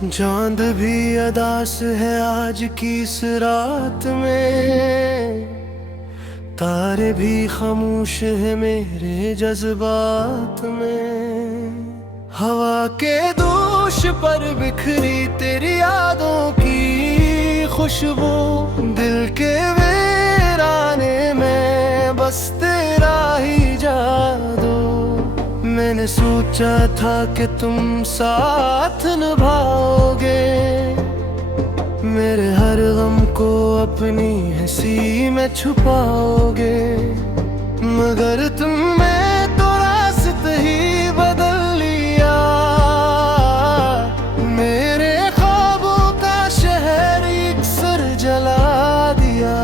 चांद भी अदास है आज की इस रात में, तारे भी खामोश है मेरे जज्बात में। हवा के दोष पर बिखरी तेरी यादों की खुशबू, दिल के वीराने में बस तेरा ही जादू। मैंने सोचा था कि तुम साथ निभाओगे, मेरे हर गम को अपनी हंसी में छुपाओगे, मगर तुमने तो रास्ते ही बदल लिया। मेरे ख्वाबों का शहर एक सर जला दिया।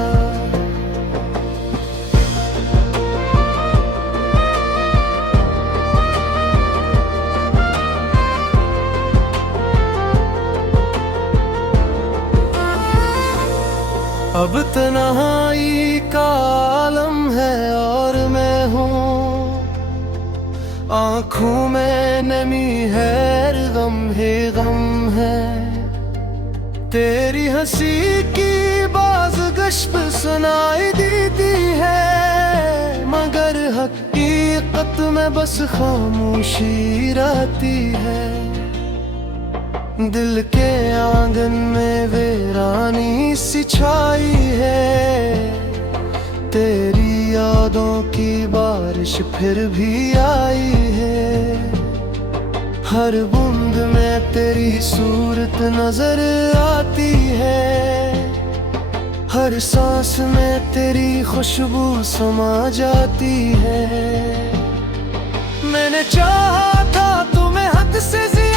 अब तन्हाई का आलम है और मैं हूँ, आँखों में नमी है, गम है। तेरी हंसी की बाज़गश सुनाई देती है, मगर हकीकत में बस खामोशी रहती है। दिल के आंगन में वीरानी सी छाई है, तेरी यादों की बारिश फिर भी आई है। हर बूंद में तेरी सूरत नजर आती है, हर सांस में तेरी खुशबू समा जाती है। मैंने चाहा था तुम्हें हद से ज्यादा,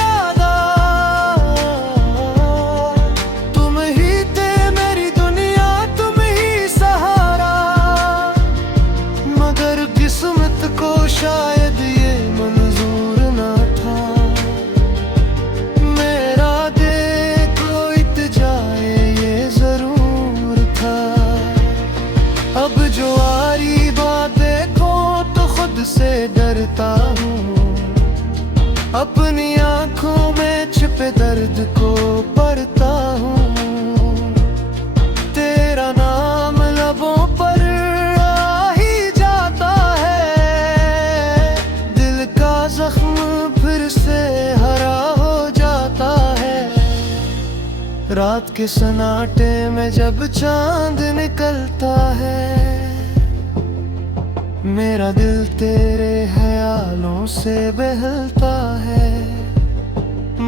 शायद ये मंजूर ना था। मेरा देखो इत्जाए ये जरूर था। अब जो आ रही बात देखो तो खुद से डरता हूँ, अपनी आंखों में छिपे दर्द को पढ़ता हूँ। तेरा नाम लबों पर फिर से हरा हो जाता है। रात के सन्नाटे में जब चांद निकलता है, मेरा दिल तेरे ख्यालों से बहलता है।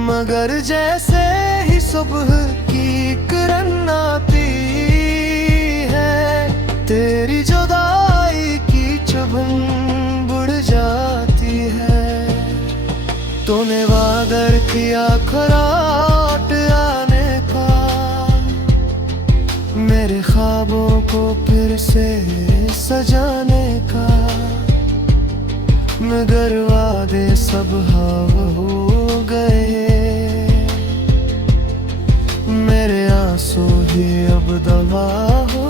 मगर जैसे ही सुबह की किरण आती है, तेरी जुदाई की चुभन बुढ़ जाती है। तूने वादा किया खराट आने का, मेरे ख्वाबों को फिर से सजाने का, मगर वादे सब हवा हो गए। मेरे आंसू ही अब दवा हो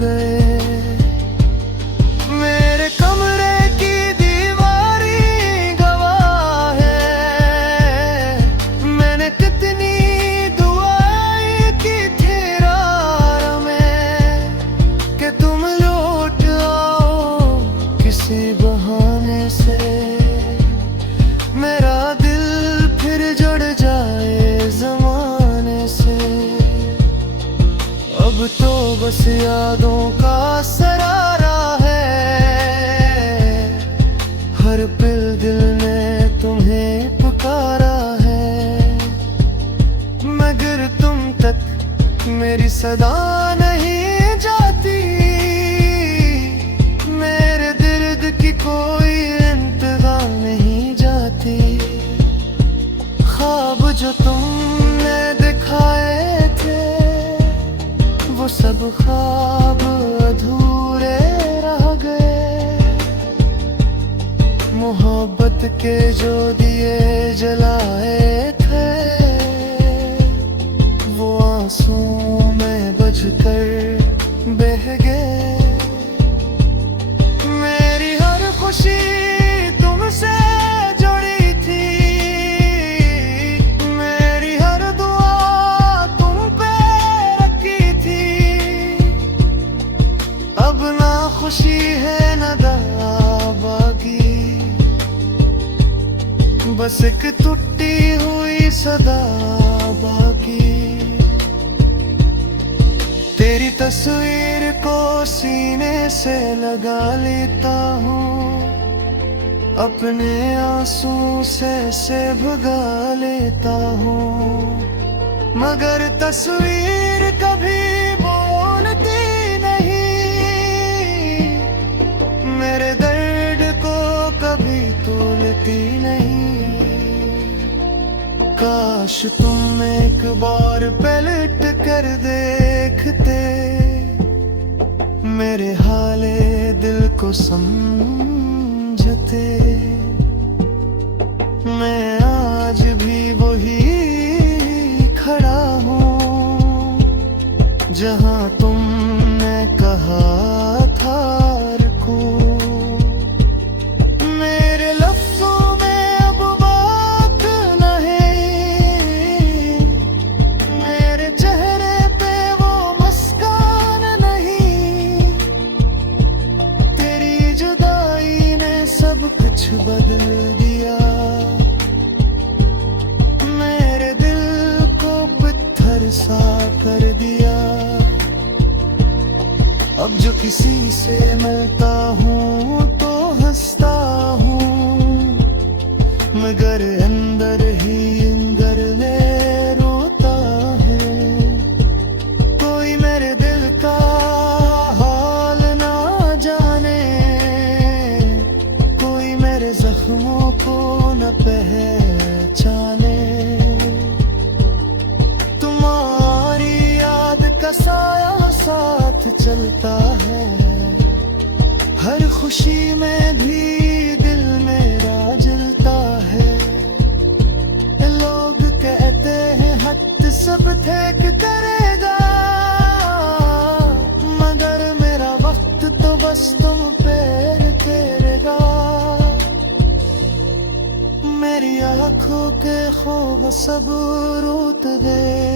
गए। मेरे कमरे बहाने से मेरा दिल फिर जुड़ जाए ज़माने से। अब तो बस यादों का सरारा है, हर पल दिल ने तुम्हें पुकारा है, मगर तुम तक मेरी सदा नहीं जाती। कोई इंतहा नहीं जाती। ख्वाब जो तुमने दिखाए थे, वो सब ख्वाब अधूरे रह गए। मोहब्बत के जो दिए जलाए थे, वो आंसू में बजकर बह गए। खुशी तुमसे जुड़ी थी, मेरी हर तस्वीर को सीने से लगा लेता हूँ, अपने आंसू से भगा लेता हूँ, मगर तस्वीर कभी बोलती नहीं, मेरे दर्द को कभी तोलती नहीं। काश तुम एक बार पलट कर देखते, मेरे हाले दिल को समझते। मैं आज भी वही खड़ा हूँ, जहाँ तुमने कहा था रुकूं। मेरे लफ्जों में अब बात नहीं, मेरे चेहरे पे वो मुस्कान नहीं, तेरी जुदाई ने सब कुछ बदल दिया, मेरे दिल को पत्थर सा कर दिया। अब जो किसी से मिलता हूँ तो हंसता हूँ, मगर अंदर ही अंदर में रोता है। कोई मेरे दिल का हाल ना जाने, कोई मेरे जख्मों को न पहचाने। तुम्हारी याद का साया साथ चलता है, हर खुशी में भी दिल मेरा जलता है। लोग कहते हैं हद सब ठेक करेगा, मगर मेरा वक्त तो बस तुम पे तेरेगा। मेरी आंखों के ख्वाब सब रूठ गए,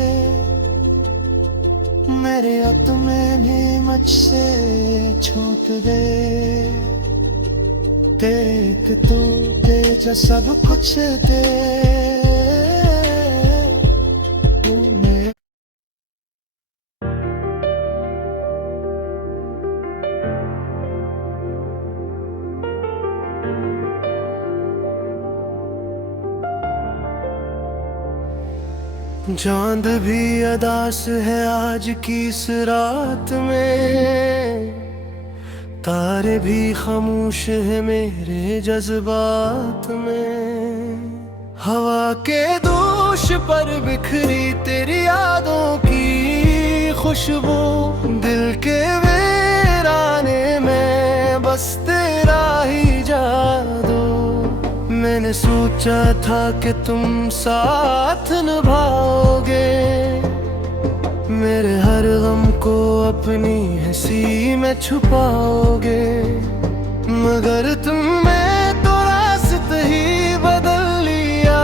मेरे आत्मे भी मुझसे छूट गए। तेरे तू तेज सब कुछ दे, चांद भी अदास है आज की इस रात में, तारे भी खामोश है मेरे जज्बात में। हवा के दोष पर बिखरी तेरी यादों की खुशबू, दिल के वीराने में बस तेरा ही जादू। मैंने सोचा था कि तुम साथ निभाओगे, मेरे हर गम को अपनी हंसी में छुपाओगे, मगर तुमने तो रास्ते ही बदल लिया।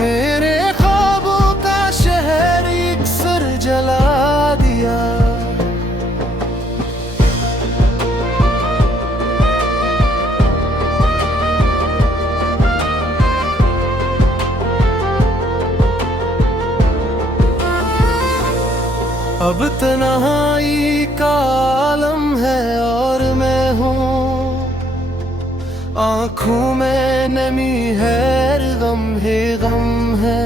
मेरे ख्वाबों का शहर अक्सर जला दिया। अब तन्हाई का आलम है और मैं हूँ, आँखों में नमी है, गम है।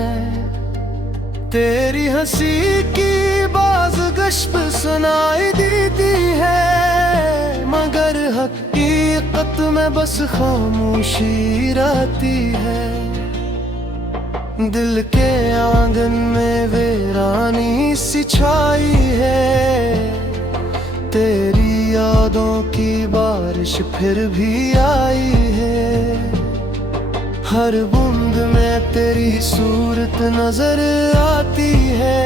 तेरी हंसी की बाज़गश सुनाई देती है, मगर हकीकत में बस खामोशी रहती है। दिल के आंगन में वीरानी सी छाई है, तेरी यादों की बारिश फिर भी आई है। हर बूंद में तेरी सूरत नजर आती है,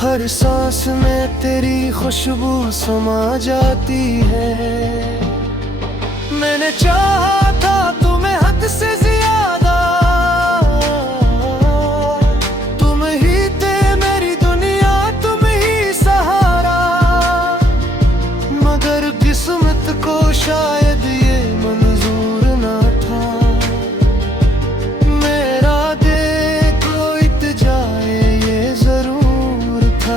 हर सांस में तेरी खुशबू समा जाती है। मैंने चाहा था तुम्हें हद से ज्यादा, शायद ये मंजूर ना था। मेरा दिल को इत्जाए ये जरूर था।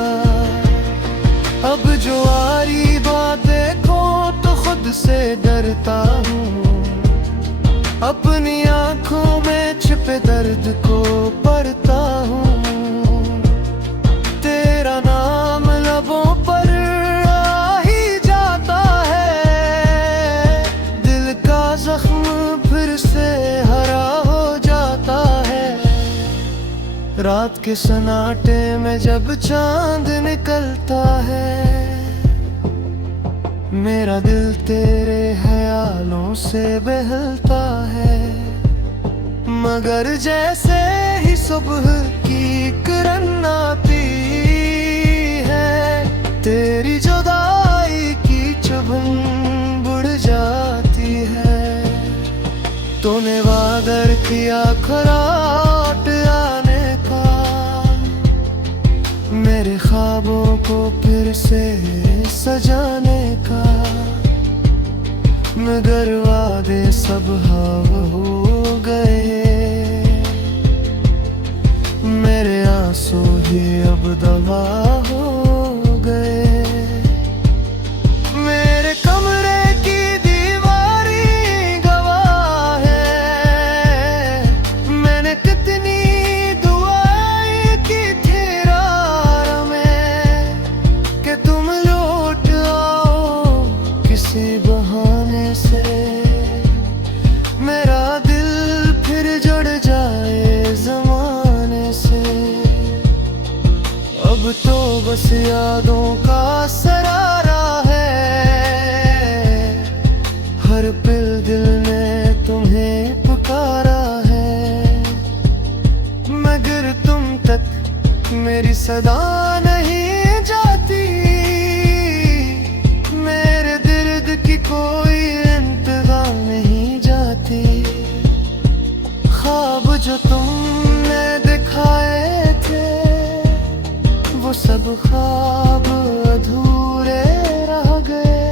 रात के सन्नाटे में जब चांद निकलता है, मेरा दिल तेरे ख्यालों से बहलता है। मगर जैसे ही सुबह की किरण आती है, तेरी जुदाई की चुभन बढ़ जाती है। तूने वादा किया खराट आने का, मेरे ख्वाबों को फिर से सजाने का। मगर वादे सब हवा हो गए, मेरे आंसू ही अब दवा हो गए। मेरे कमरे की दीवारी गवाह है, मैंने कितनी दुआएं की थी रात में कि तुम लौट आओ किसी बहाने से। मेरा दिल फिर जुड़ जाए ज़माने से। अब तो बस यादों का सरारा है, हर पल दिल ने तुम्हें पुकारा है। मगर तुम तक मेरी सदा नहीं जाती, मेरे दर्द की कोई इंतहा नहीं जाती। ख्वाब जो तुमने दिखाए थे, वो सब ख्वाब अधूरे रह गए।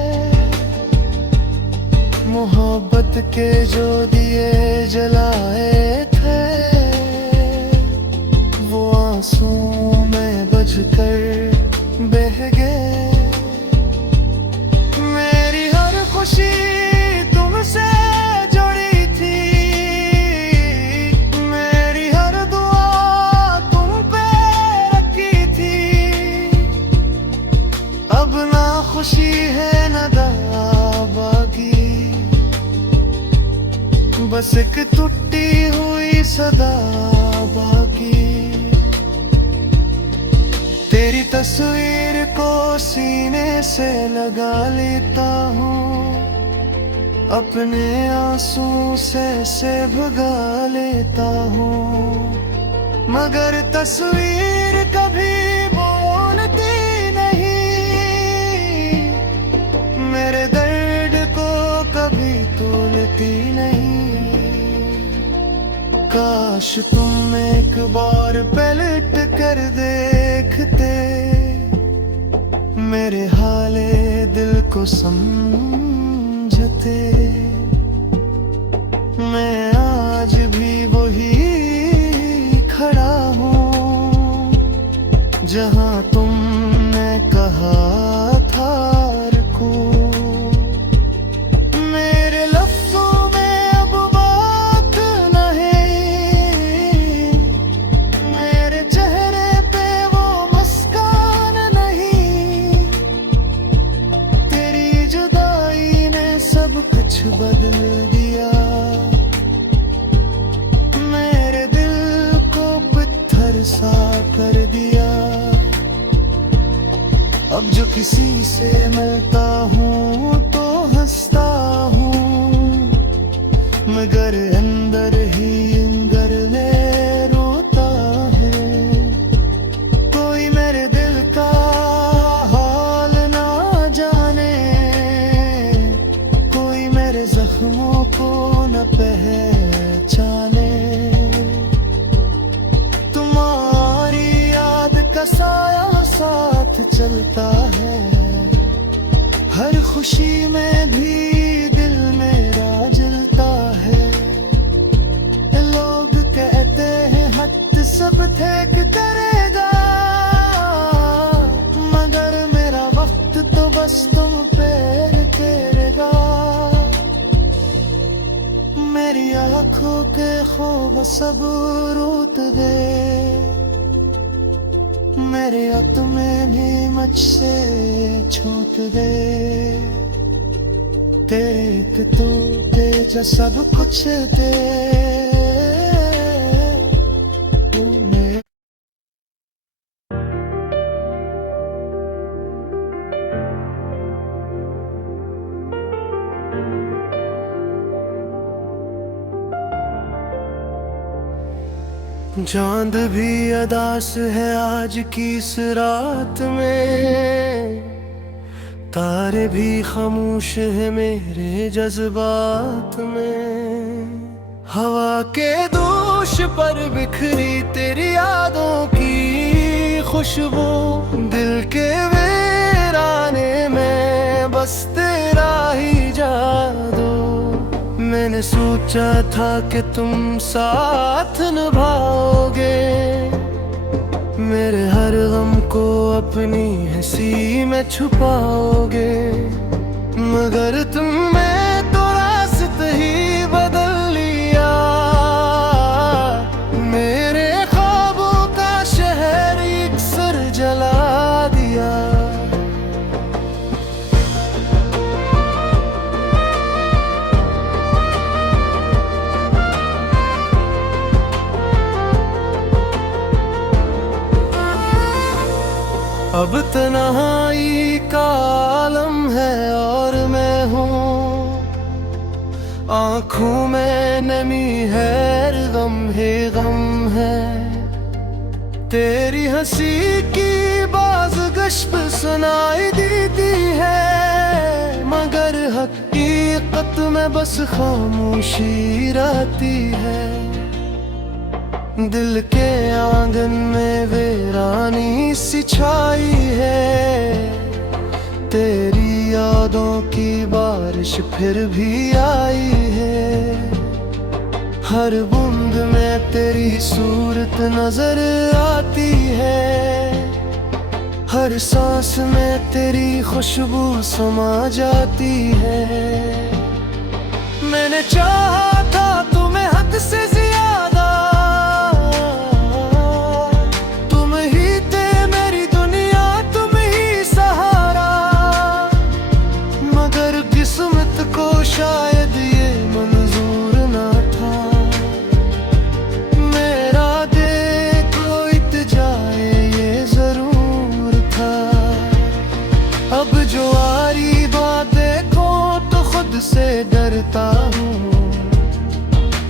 मोहब्बत के जो दिए जलाए थे, वो आंसू में बजकर बह गए। मेरी हर खुशी तुमसे जुड़ी थी, मेरी हर दुआ तुम पे रखी थी। अब ना खुशी है ना दवा बाकी, बस एक टूटी हुई सदा बाकी। तेरी तस्वीर को सीने से लगा लेता हूँ, अपने आंसू से भगा लेता हूँ। मगर तस्वीर कभी बोलती नहीं, मेरे दर्द को कभी तोलती नहीं। काश तुम एक बार पलट कर देखते, मेरे हाले दिल को समझते। मैं आज भी वही खड़ा हूँ, जहाँ तुमने कहा था रुकूं। मेरे लफ्ज़ों में अब बात नहीं, मेरे चेहरे पे वो मुस्कान नहीं। तेरी जुदाई ने सब कुछ बदल दिया, मेरे दिल को पत्थर सा कर दिया। अब जो किसी से मिलता हूँ तो हंसता हूँ, मगर अंदर ही अंदर में रोता है। कोई मेरे दिल का हाल ना जाने, कोई मेरे जख्मों को न पहचाने। तुम्हारी याद का साया साथ चलता है, हर खुशी में भी दिल मेरा जलता है। लोग कहते हैं हद सब थे कि करेगा, मगर मेरा वक्त तो बस तुम पे तेरेगा। मेरी आँखों के ख्वाब सब रूठ गए, मेरे अत में भी मुझसे छूट गए। तेरे तो तेज सब कुछ दे। चांद भी अदास है आज की इस रात में, तारे भी खामोश है मेरे जज्बात में। हवा के दोष पर बिखरी तेरी यादों की खुशबू, दिल के वीराने में बस तेरा ही जादू। मैंने सोचा था कि तुम साथ निभाओगे, मेरे हर गम को अपनी हंसी में छुपाओगे, मगर तुमने तो रास्ते ही बदल लिया। मेरे ख्वाबों का शहर अक्सर जला दिया। अब तन्हाई का आलम है और मैं हूँ, आँखों में नमी है, गम है। तेरी हंसी की बाज़गश सुनाई देती है, मगर हकीकत में बस खामोशी रहती है। दिल के आंगन में वीरानी सी छाई है, तेरी यादों की बारिश फिर भी आई है। हर बूंद में तेरी सूरत नजर आती है, हर सांस में तेरी खुशबू समा जाती है। मैंने चाहा था तुम्हें हद से ज्यादा, शायद ये मंजूर ना था। मेरा देखो इत्जाए ये जरूर था। अब जो आ रही बात देखो तो खुद से डरता हूँ,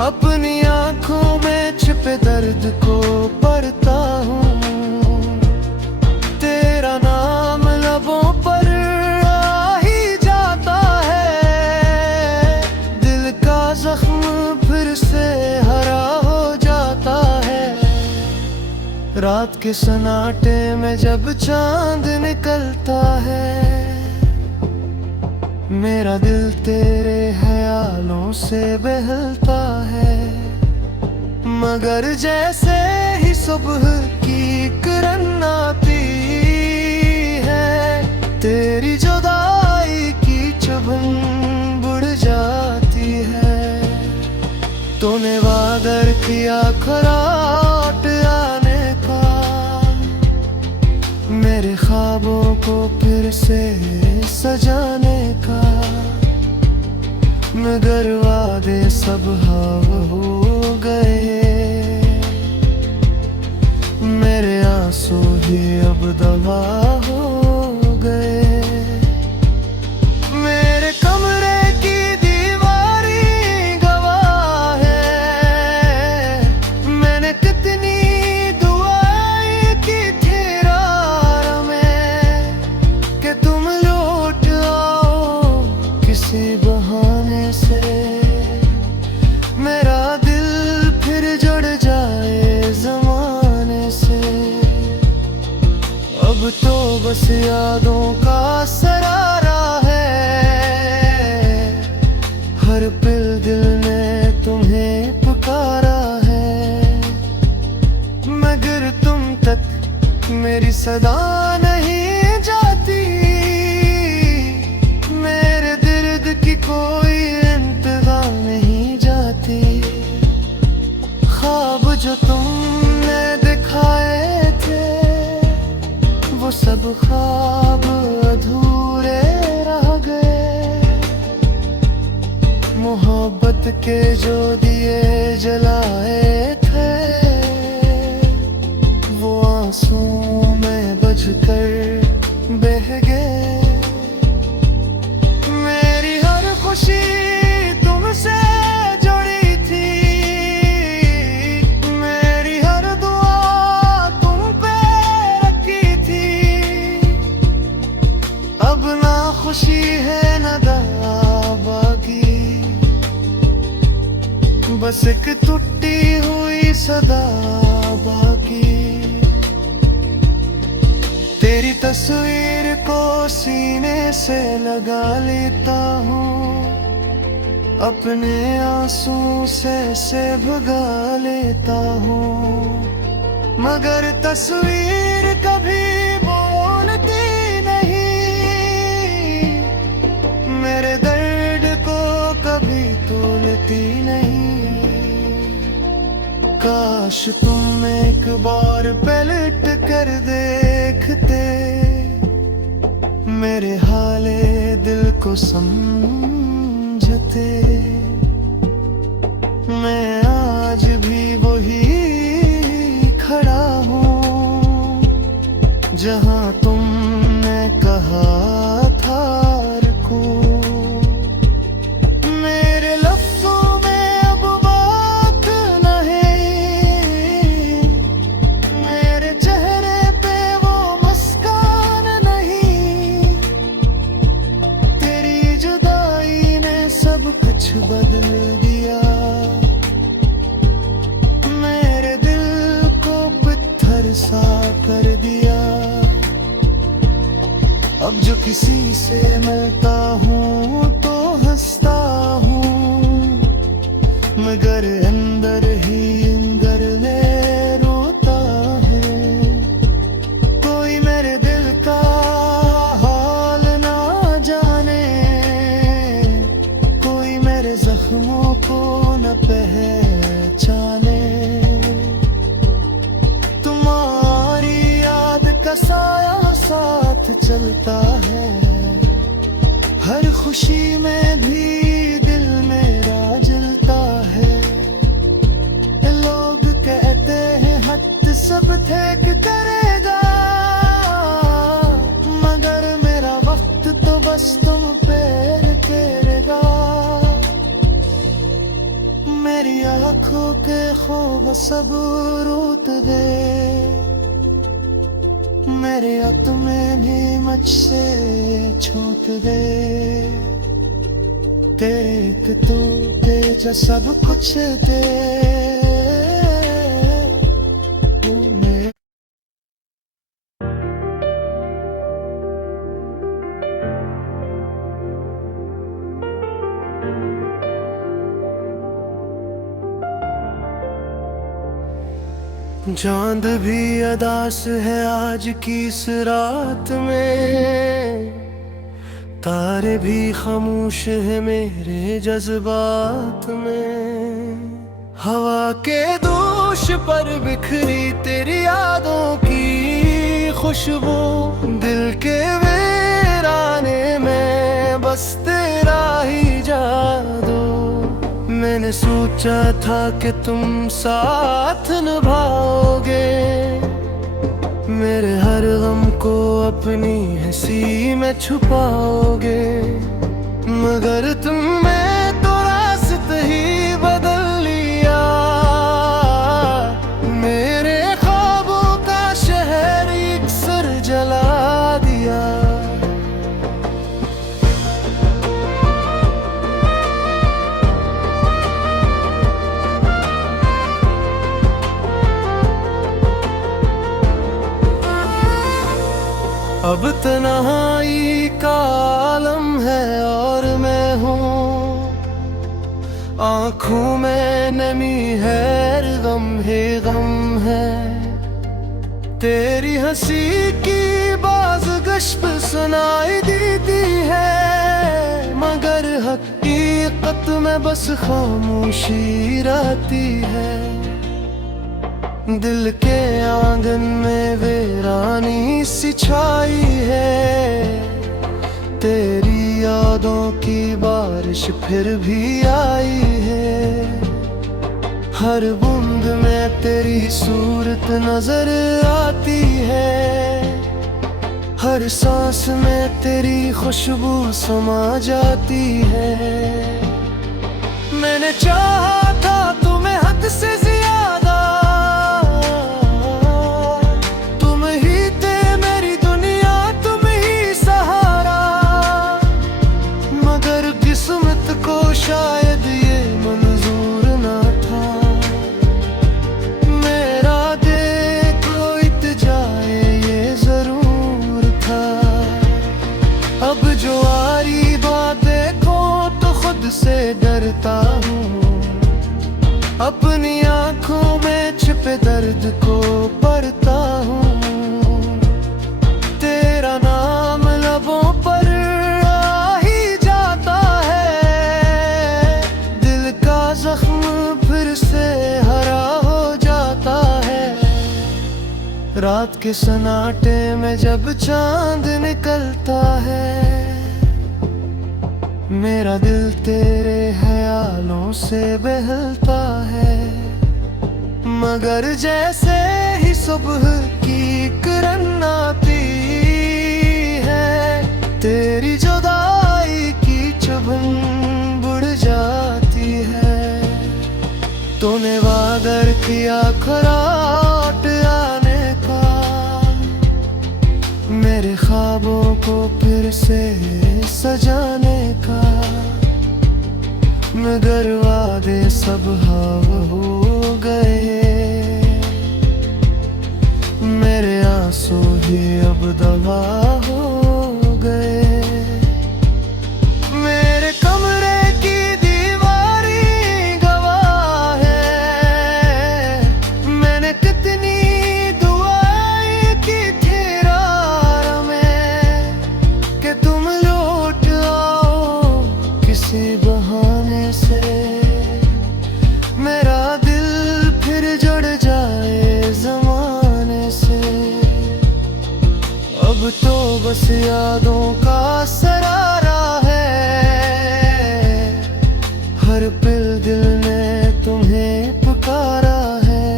अपनी आंखों में छिपे दर्द को पढ़ता हूँ। तेरा नाम लबों पर फिर से हरा हो जाता है। रात के सन्नाटे में जब चांद निकलता है, मेरा दिल तेरे ख्यालों से बहलता है। मगर जैसे ही सुबह की किरण आती है, तेरी जुदाई की चुभन बुढ़ जाती है। तूने वादा किया खराट आने का, मेरे ख्वाबों को फिर से सजाने का, मगर वादे सब हवा हो गए। मेरे आंसू भी अब दवा हो गए। मेरे कमरे बहाने से मेरा दिल फिर जुड़ जाए ज़माने से। अब तो बस यादों का सरारा है, हर पल दिल ने तुम्हें पुकारा है, मगर तुम तक मेरी सदा नहीं जाती। कोई इंतहा नहीं जाती। ख्वाब जो तुमने दिखाए थे, वो सब ख्वाब अधूरे रह गए। मोहब्बत के जो दिए जलाए थे, वो आंसू में बजकर बह गए। खुशी तुमसे जुड़ी थी, मेरी हर तस्वीर को सीने से लगा लेता हूँ, अपने आंसू से भगा लेता हूँ, मगर तस्वीर कभी बोलती नहीं, मेरे दर्द को कभी तोलती नहीं। काश तुम एक बार पलट कर देखते, मेरे हाले दिल को समझते। मैं आज भी वही खड़ा हूँ, जहाँ तुमने कहा था रुकूं। मेरे लफ्जों में अब बात नहीं, मेरे चेहरे पे वो मुस्कान नहीं, तेरी जुदाई ने सब कुछ बदल दिया, मेरे दिल को पत्थर सा कर दिया। अब जो किसी से मिलता हूँ तो हंसता हूँ, मगर अंदर ही अंदर में रोता है। कोई मेरे दिल का हाल ना जाने, कोई मेरे जख्मों को न पहचाने। तुम्हारी याद का साया साथ चलता है, हर खुशी में भी दिल मेरा जलता है। लोग कहते हैं हद सब ठीक करेगा, मगर मेरा वक्त तो बस तुम पे टेरेगा। मेरी आंखों के ख्वाब सब रूठ गए, मेरे आत्मे भी मुझसे छूट गए। तेरे तू तेज सब कुछ दे, चांद भी अदास है आज की इस रात में, तारे भी खामोश है मेरे जज्बात में। हवा के दोष पर बिखरी तेरी यादों की खुशबू, दिल के वीराने में बस तेरा ही जादू। मैंने सोचा था कि तुम साथ निभाओगे, मेरे हर गम को अपनी हंसी में छुपाओगे, मगर तुमने तो रास्ते ही बदल लिया। मेरे ख्वाबों का शहर अक्सर जला दिया। अब तन्हाई का आलम है और मैं हूँ, आँखों में नमी है, गम है। तेरी हंसी की बाज़गश्त सुनाई देती है, मगर हकीकत में बस खामोशी रहती है। दिल के आंगन में वीरानी सी छाई है, तेरी यादों की बारिश फिर भी आई है। हर बूंद में तेरी सूरत नजर आती है, हर सांस में तेरी खुशबू समा जाती है। मैंने चाहा था तुम्हें हद से ज्यादा, शायद ये मंजूर ना था। मेरा दिल को इत जाए ये जरूर था। रात के सन्नाटे में जब चांद निकलता है, मेरा दिल तेरे ख्यालों से बहलता है। मगर जैसे ही सुबह की किरण आती है, तेरी जुदाई की चुभन बढ़ जाती है। तूने वादा किया खराट आने का, मेरे ख्वाबों को फिर से सजाने का। मगर वादे सब हवा हो गए, मेरे आंसू ही अब दवा हो गए। मेरे कमरे की दीवारी गवाह है, मैंने कितनी दुआएं की थी रात में कि तुम लौट आओ किसी बहाने से। मेरा दिल फिर जुड़ जाए ज़माने से। अब तो बस यादों का सरारा है, हर पल दिल ने तुम्हें पुकारा है।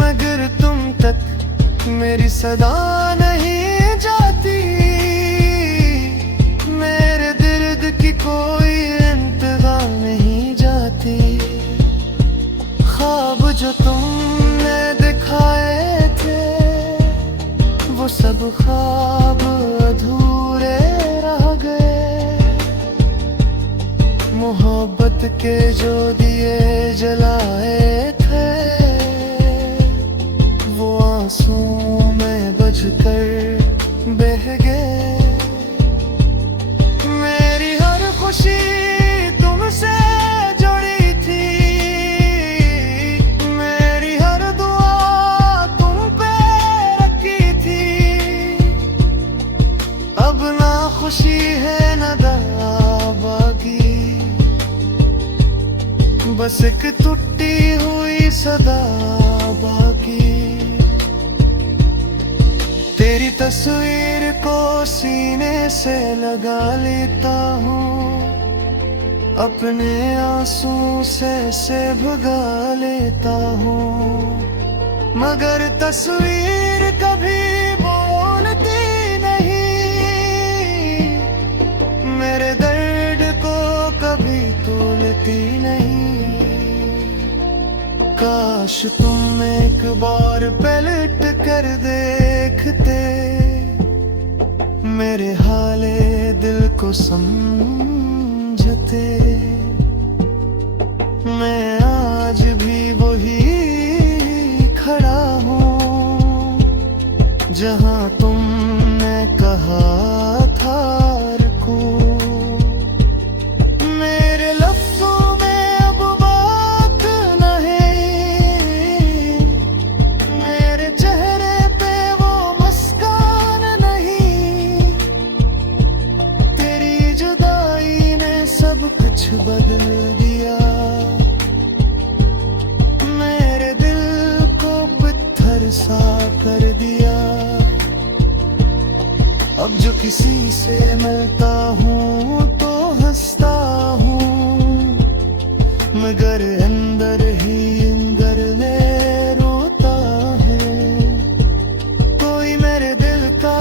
मगर तुम तक मेरी सदा नहीं जाती, मेरे दर्द की कोई इंतहा नहीं जाती। ख्वाब जो तुमने दिखाए थे, वो सब ख्वाब अधूरे रह गए। मोहब्बत के जो दिए जलाए थे, वो आंसू में बजकर बह गए। मेरी हर खुशी तुमसे जुड़ी थी, मेरी हर दुआ तुम पे रखी थी। अब ना खुशी है ना दया बाकी, बस एक टूटी हुई सदा बाकी। तेरी तस्वीर को सीने से लगा लेता हूँ, अपने आंसू से भगा लेता हूँ। मगर तस्वीर कभी बोलती नहीं, मेरे दर्द को कभी तोलती नहीं। काश तुम एक बार पलट कर देखते, मेरे हाले दिल को समझते। मैं आज भी वही खड़ा हूँ, जहाँ तुमने कहा था रुकूं। मेरे लफ्जों में अब बात नहीं, मेरे चेहरे पे वो मुस्कान नहीं। तेरी जुदाई ने सब कुछ बदल दिया, मेरे दिल को पत्थर सा कर दिया। अब जो किसी से मिलता हूँ तो हंसता हूँ, मगर अंदर ही अंदर में रोता है। कोई मेरे दिल का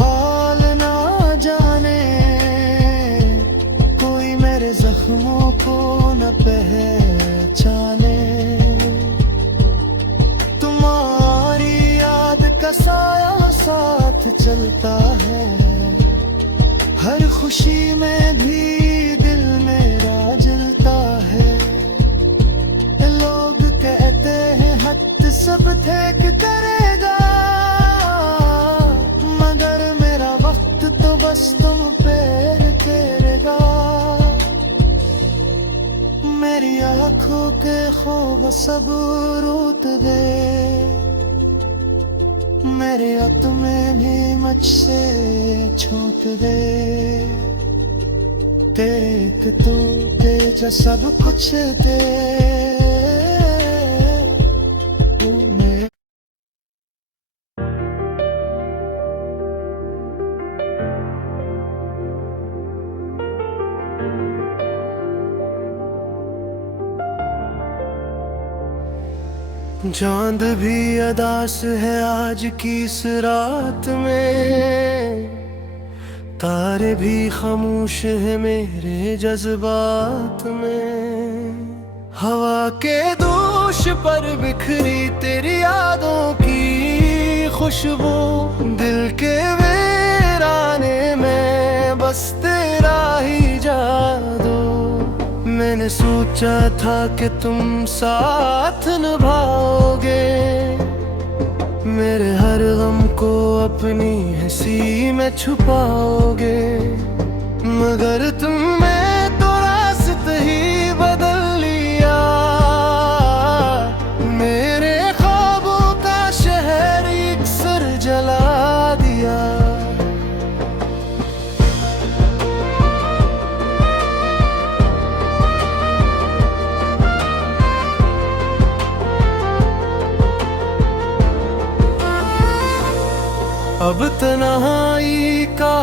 हाल ना जाने, कोई मेरे जख्मों को न पहचाने। तुम्हारी याद का साया साथ चलता है, हर खुशी में भी दिल मेरा जलता है। लोग कहते हैं हद सब थे कि करेगा, मगर मेरा वक्त तो बस तुम पे तेरेगा। मेरी आंखों के ख्वाब सब रूठ गए, मेरे आत्मे भी मुझसे छूट गए। तेरे तू तेज सब कुछ दे। चांद भी अदास है आज की इस रात में, तारे भी खामोश है मेरे जज्बात में। हवा के दोष पर बिखरी तेरी यादों की खुशबू, दिल के वीराने में बस तेरा ही जादू। मैंने सोचा था कि तुम साथ निभाओगे, मेरे हर गम को अपनी हंसी में छुपाओगे, मगर तुमने तो रास्ते ही बदल लिया। मेरे ख्वाबों का शहर अक्सर जला दिया। अब तन्हाई का